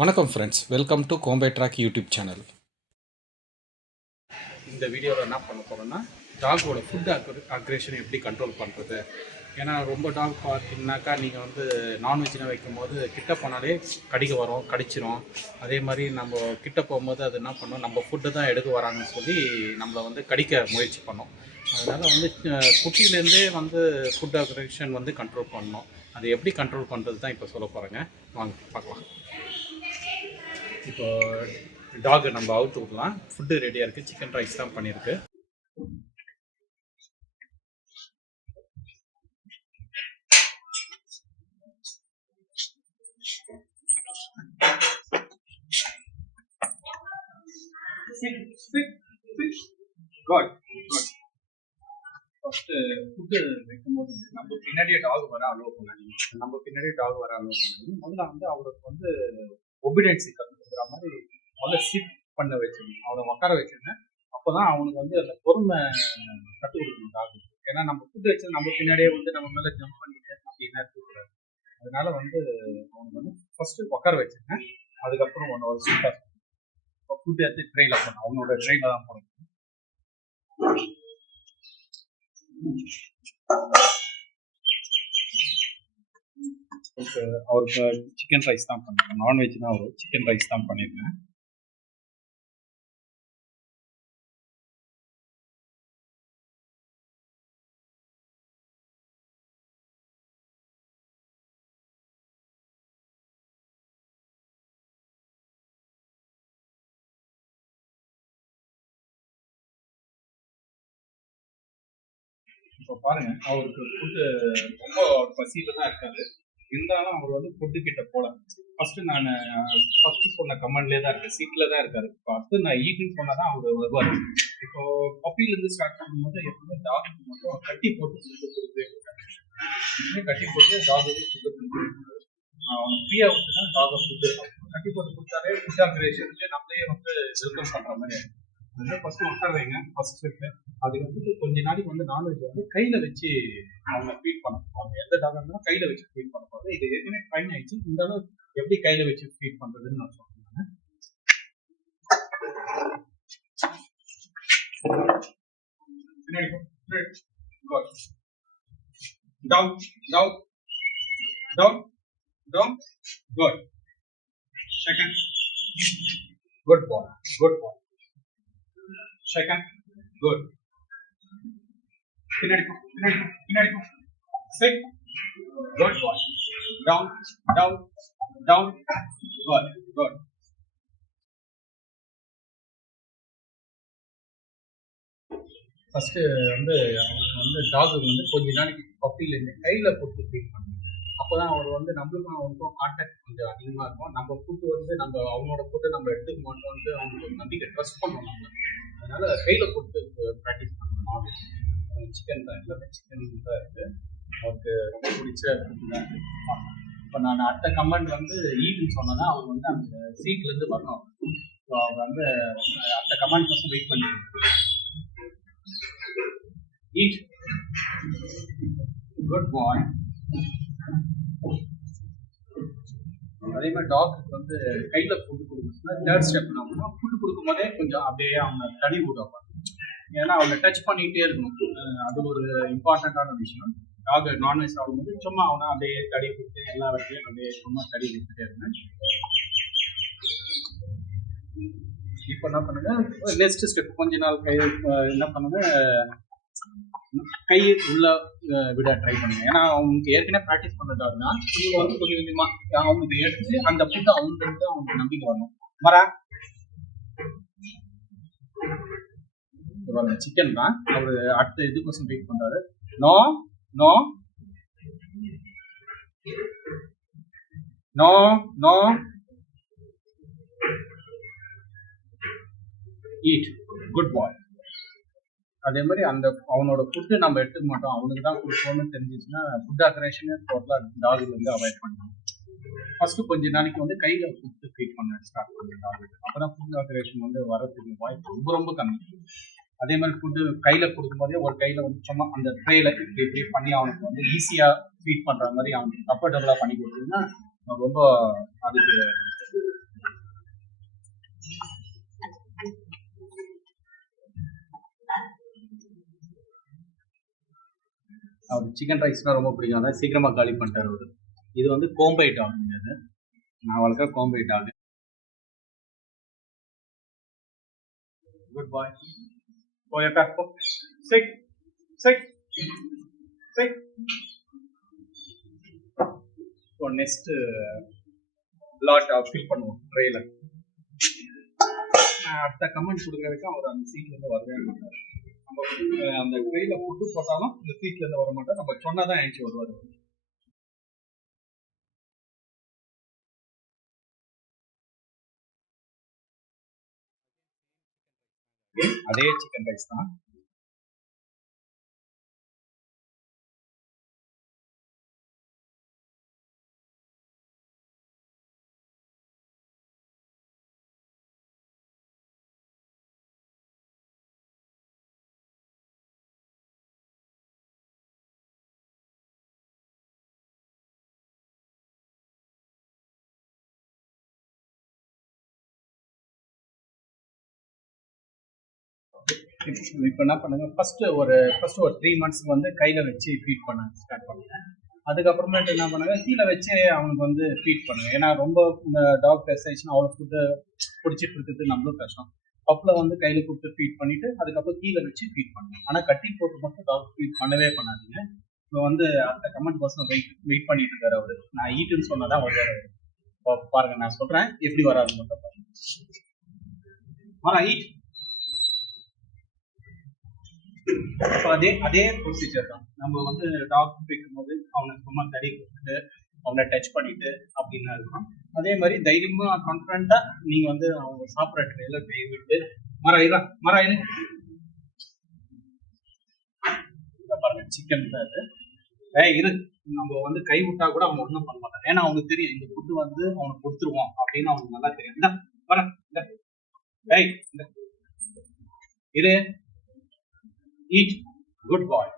வணக்கம் friends, welcome to Kombai track YouTube channel. இந்த வீடியோவில் என்ன பண்ண போகிறோன்னா, டாகோட ஃபுட் அக்ரேஷன் எப்படி கண்ட்ரோல் பண்ணுறது. ஏன்னா ரொம்ப டாக் பார்த்தீங்கன்னாக்கா நீங்கள் வந்து நான்வெஜ்லாம் வைக்கும் போது கிட்ட போனாலே கடிக்க வரும், கடிச்சிரும். அதே மாதிரி நம்ம கிட்ட போகும்போது அது என்ன பண்ணோம், நம்ம ஃபுட்டு தான் எடுக்க வராங்கன்னு சொல்லி நம்மளை வந்து கடிக்க முயற்சி பண்ணோம். அதனால் வந்து குட்டியிலேருந்தே வந்து ஃபுட் அக்ரேஷன் வந்து கண்ட்ரோல் பண்ணணும். அது எப்படி கண்ட்ரோல் பண்ணுறது தான் இப்போ சொல்ல போகிறேங்க. வாங்க பார்க்கலாம். இப்போ டாக் நம்ம அவுத்து விடலாம். ஃபுட்டு ரெடியாக இருக்குது. சிக்கன் ரைஸ் தான் பண்ணியிருக்கு. ஃபஸ்ட்டு ஃபுட்டு வைக்கும்போது நம்ம பின்னாடியே டாக் வர அலோவ் பண்ணாதீங்க. முதல்ல வந்து அவருக்கு வந்து ஒபிடென்சி கற்றுக்கிற மாதிரி முதல்ல சிட் பண்ண வச்சுருங்க. அவனை உட்கார வச்சுருங்க. அப்போ தான் அவனுக்கு வந்து அந்த பொறுமை கற்றுக் கொடுக்கணும் டாக். ஏன்னா நம்ம ஃபுட்டு வச்சு நம்ம பின்னாடியே வந்து நம்ம மேலே ஜம்ப் பண்ணிட்டு அப்படின்னா இருக்கக்கூடாது. அதனால வந்து அவனுக்கு வந்து ஃபஸ்ட்டு உட்கார வச்சுருங்க. அதுக்கப்புறம் ஒன்று ஒரு சூப்பர் ஃபுட்டு எடுத்து ட்ரெயினில் போடணும். அவனோட ட்ரெயினில் தான் போடணும். அவருக்கு சிக்கன் ரைஸ் தான் பண்ணிருக்கேன். நான்வெஜ் தான் வரும். சிக்கன் ரைஸ் தான் பண்ணியிருக்கேன். இப்போ பாருங்க, அவருக்கு ஃபுட்டு ரொம்ப பசியில தான் இருக்காரு. இருந்தாலும் அவர் வந்து ஃபுட்டு கிட்ட போல. ஃபர்ஸ்ட் சொன்ன கமெண்ட்லேயே தான் இருக்கு, சீட்ல தான் இருக்காரு. இப்போ அடுத்து நான் ஈட்டுன்னு சொன்னா தான் அவர் வருவார். இப்போ பப்பிலேருந்து ஸ்டார்ட் பண்ணும்போது எப்பவுமே டாகுக்கு மட்டும் கட்டி போட்டு ஃபுட்டு கொடுத்து கட்டி போட்டு டாகுக்கு ஃபுட்டு கொடுத்து அவனை ஃப்ரீயா விட்டு தான் டாகை ஃபுட்டு கட்டி போட்டு கொடுத்தாலே ஃபுட் அக்ரேஷனுக்கு நம்மளே வந்து வெல்கம் பண்ற மாதிரி ஆயிடும். வந்து ஃபர்ஸ்ட் உட்கார வைங்க. First step. அதுக்கு வந்து கொஞ்ச நாளைக்கு வந்து நான்வெஜ் வந்து கையில வச்சு அவங்க ஃபீட் பண்ணணும். அவங்க எந்த டாக் இருந்தாலும் கையில வச்சு ஃபீட் பண்ண போகிறது. இது ஏற்கனவே ட்ரைன் ஆயிடுச்சு. இந்த அளவு எப்படி கையில வச்சு ஃபீட் பண்றதுன்னு நான் சொல்றேன். Down, down, down, down. Good. Second. Good boy. Good boy. Second. Good. Pinadi. Sit. Good boy. Down, down, down. Good, good. First வந்து அவருக்கு வந்து டாகுக்கு வந்து கொஞ்ச நாளைக்கு பப்பிலேருந்து கையில் போட்டு ஃபீட் பண்ணணும். அப்போ தான் அவர் வந்து நம்மளுக்கும் அவனுக்கும் கான்டாக்ட் கொஞ்சம் அதிகமாக இருக்கும். நம்ம ஃபுட்டு வந்து நம்ம அவனோட ஃபுட்டை நம்ம எடுத்துக்க மாட்டோம் வந்து அவனுக்கு ஒரு நம்பிக்கை ட்ரஸ்ட் பண்ணணும் நம்ம. அதனால கையில் போட்டு ப்ராக்டிஸ் பண்ணணும். நான்வெஜ் சிக்கன் தான், எல்லாமே சிக்கன் தான் இருக்குது. அவருக்கு ரொம்ப பிடிச்ச ஃபுட்டு தான் இருக்குது. இப்போ நான் அடுத்த கமெண்ட் வந்து ஈட்டுன்னு சொன்னேன்னா அவர் வந்து அந்த சீட்லேருந்து வரணும். ஸோ அவர் வந்து அடுத்த கமெண்ட் ஃபஸ்ட்டு வெயிட் பண்ணி eat. Good boy. அதே மாதிரி டாக்டருக்கு வந்து கையில ஃபுட்டு கொடுக்கணும்னா தேர்ட் ஸ்டெப் என்ன பண்ணணும், ஃபுட்டு கொடுக்கும் போதே கொஞ்சம் அப்படியே அவங்க தடி விடுவாங்க. ஏன்னா அவங்க டச் பண்ணிகிட்டே இருக்கணும். அது ஒரு இம்பார்ட்டண்ட்டான விஷயம். டாக் நான்வெஜ் சாப்பிடும்போது சும்மா அவனை அப்படியே தடி கொடுத்து எல்லா இடத்துலையும் அப்படியே சும்மா தடி கொடுத்துட்டே இருந்தேன். இப்போ என்ன பண்ணுங்க, நெக்ஸ்ட் ஸ்டெப் கொஞ்ச நாள் கை என்ன பண்ணுங்க, கை உள்ள விட ட்ரை பண்ணுங்க. ஏன்னா அவங்களுக்கு ஏற்கனவே ப்ராக்டிஸ் பண்ணுறதாருன்னா நீங்கள் வந்து கொஞ்சம் கொஞ்சமாக அவங்களுக்கு எடுத்து அந்த ஃபுட்டை அவங்களுக்கு அவங்களுக்கு நம்பிக்கை வரணும். சிக்கன் தான் அவர் அடுத்த இதுக்கோசம் வெயிட் பண்ணுறாரு. No no no no eat. Good bye. அதே மாதிரி அந்த அவனோட ஃபுட்டு நம்ம எடுத்துக்க மாட்டோம், அவனுக்கு தான் கொடுப்போம்னு தெரிஞ்சிச்சுன்னா ஃபுட் அக்ரேஷனே டோட்டலாக டாகுல இருந்து அவாய்ட் பண்ணணும். ஃபர்ஸ்ட் கொஞ்ச நாளைக்கு வந்து கையில ஃபுட்டு ஃபீட் பண்ண ஸ்டார்ட் பண்ணுற டாகுக்கு. அப்போதான் ஃபுட் அக்ரேஷன் வந்து வரதுக்கு வாய்ப்பு ரொம்ப ரொம்ப கம்மி. அதே மாதிரி ஃபுட்டு கையில கொடுக்கும் போதே ஒரு கையில வந்து சும்மா அந்த ட்ரேல இப்படி பண்ணி அவனுக்கு வந்து ஈஸியாக ஃபீட் பண்ணுற மாதிரி அவனுக்கு கம்ஃபர்டபுளாக பண்ணி கொடுத்தீங்கன்னா ரொம்ப அதுக்கு அவருக்கு சிக்கன் ரைஸ்னால் ரொம்ப பிடிக்கும், அதான் சீக்கிரமாக காலி பண்ணிட்டார் அவர். இது வந்து கோம்பை டாகுங்க. இது நான் வளர்க்குற கோம்பை டாக். குட் பாய். போயக்கா போ. Sick sick sick. இப்போ நெக்ஸ்ட் லாட் ஃபில் பண்ணுவோம் ட்ரெயில. அடுத்த கமெண்ட் கொடுக்குற வரைக்கும் அவர் அந்த சீட்ல இருந்து வரவே மாட்டார். நம்ம அந்த ட்ரெயில ஃபுட்டு போட்டாலும் இந்த சீட்ல இருந்து வர மாட்டார். நம்ம சொன்னாதான் எழுச்சி வருவார். அதே சிக்கன் ரைஸ் தான். இப்போ என்ன பண்ணுங்க, ஃபர்ஸ்ட் ஒரு 3 மந்த்ஸ்க்கு வந்து கையில வச்சு ஃபீட் பண்ண ஸ்டார்ட் பண்ணுங்க. அதுக்கப்புறமேட்டு என்ன பண்ணுங்க, கீழே வச்சு அவனுக்கு வந்து ஃபீட் பண்ணுங்க. ஏன்னா ரொம்ப இந்த டாக் பெருசு ஆயிடுச்சுன்னா அவ்வளோ ஃபுட்டு பிடிச்சிட்டு இருக்கிறது நம்மளும் கஷ்டம். பப்பில் வந்து கையில் கொடுத்து ஃபீட் பண்ணிட்டு அதுக்கப்புறம் கீழே வச்சு ஃபீட் பண்ணுங்க. ஆனால் கட்டி போட்டு மட்டும் டாக் ஃபீட் பண்ணவே பண்ணாதீங்க. இப்போ வந்து அந்த கமெண்ட் பர்சன் வெயிட் பண்ணிட்டு இருக்காரு அவரு. நான் ஈட்டுன்னு சொன்னாதான் வருவார். இப்போ பாருங்க, நான் சொல்றேன் எப்படி வராது மட்டும் பாருங்க. வரா ஈட். இப்போ அதே ப்ரொசீஜர் தான். நம்ம வந்து டாக் வைக்கும் போது அவனை சும்மா தடி கொடுத்துட்டு அவனை டச் பண்ணிட்டு அப்படின்னு இருக்கும். அதே மாதிரி தைரியமா கான்ஃபிடண்டா நீங்க வந்து அவங்க சாப்பிட்ற ட்ரேல கை விட்டு மரம் பாருங்க, சிக்கன் தான் அது. இரு, நம்ம வந்து கை விட்டா கூட அவன் ஒன்றும் பண்ண மாட்டான். ஏன்னா அவனுக்கு தெரியும் இந்த ஃபுட்டு வந்து அவனுக்கு கொடுத்துருவோம் அப்படின்னு அவனுக்கு நல்லா தெரியும். இந்த வரேன் இந்த இரு ஈட். Good bye.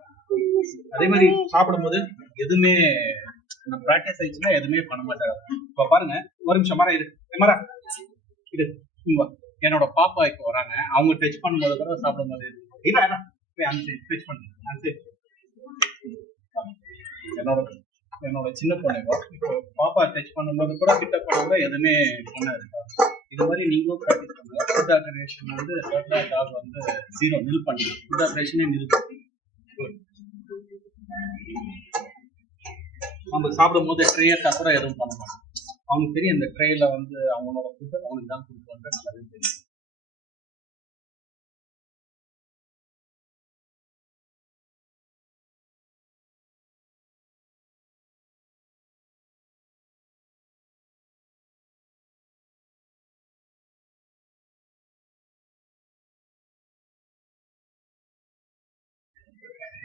அதே மாதிரி சாப்பிடும்போது எதுவுமே பிராக்டிஸ் ஆயிடுச்சுன்னா எதுவுமே பண்ண மாட்டாங்க. இப்போ பாருங்க, ஒரு நிமிஷம் மரம் இது என்னோட பாப்பா இப்போ வராங்க. அவங்க டச் பண்ணும்போது கூட சாப்பிடும்போது டச் பண்ணுங்க. என்னோட சின்ன பொண்ணு இப்போ பாப்பா டச் பண்ணும்போது கூட கிட்ட பண்ண எதுவுமே பண்ணாது. இது மாதிரி நீங்களும் ப்ராக்டிஸ் பண்ணுங்க. ஃபுட் ஆல்டர்னேஷன் வந்து டாக் வந்து 0 நில் பண்ணி ஃபுட் ஆல்டர்னேஷனே நில் பண்ணி நம்ம சாப்பிடும் போது ட்ரேட்டா கூட எதுவும் பண்ண மாட்டோம். அவனுக்கு தெரியும் இந்த ட்ரேல வந்து அவனோட ஃபுட்டு அவனுக்கு தான் கொடுப்பாங்க. நல்லாவே தெரியும்.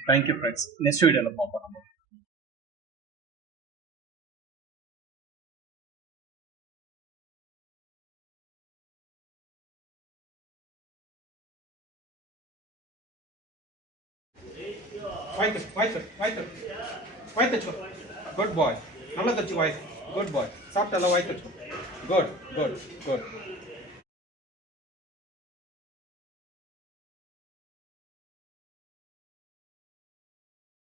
Thank you friends. நெக்ஸ்ட் வீடியோவில் பார்ப்போம் நம்ம. வாய் தச்சு. குட் பாய். நல்லா தச்சு வாய். குட் பாய். சாப்பிட்டால வாய் தச்சு. Good good good.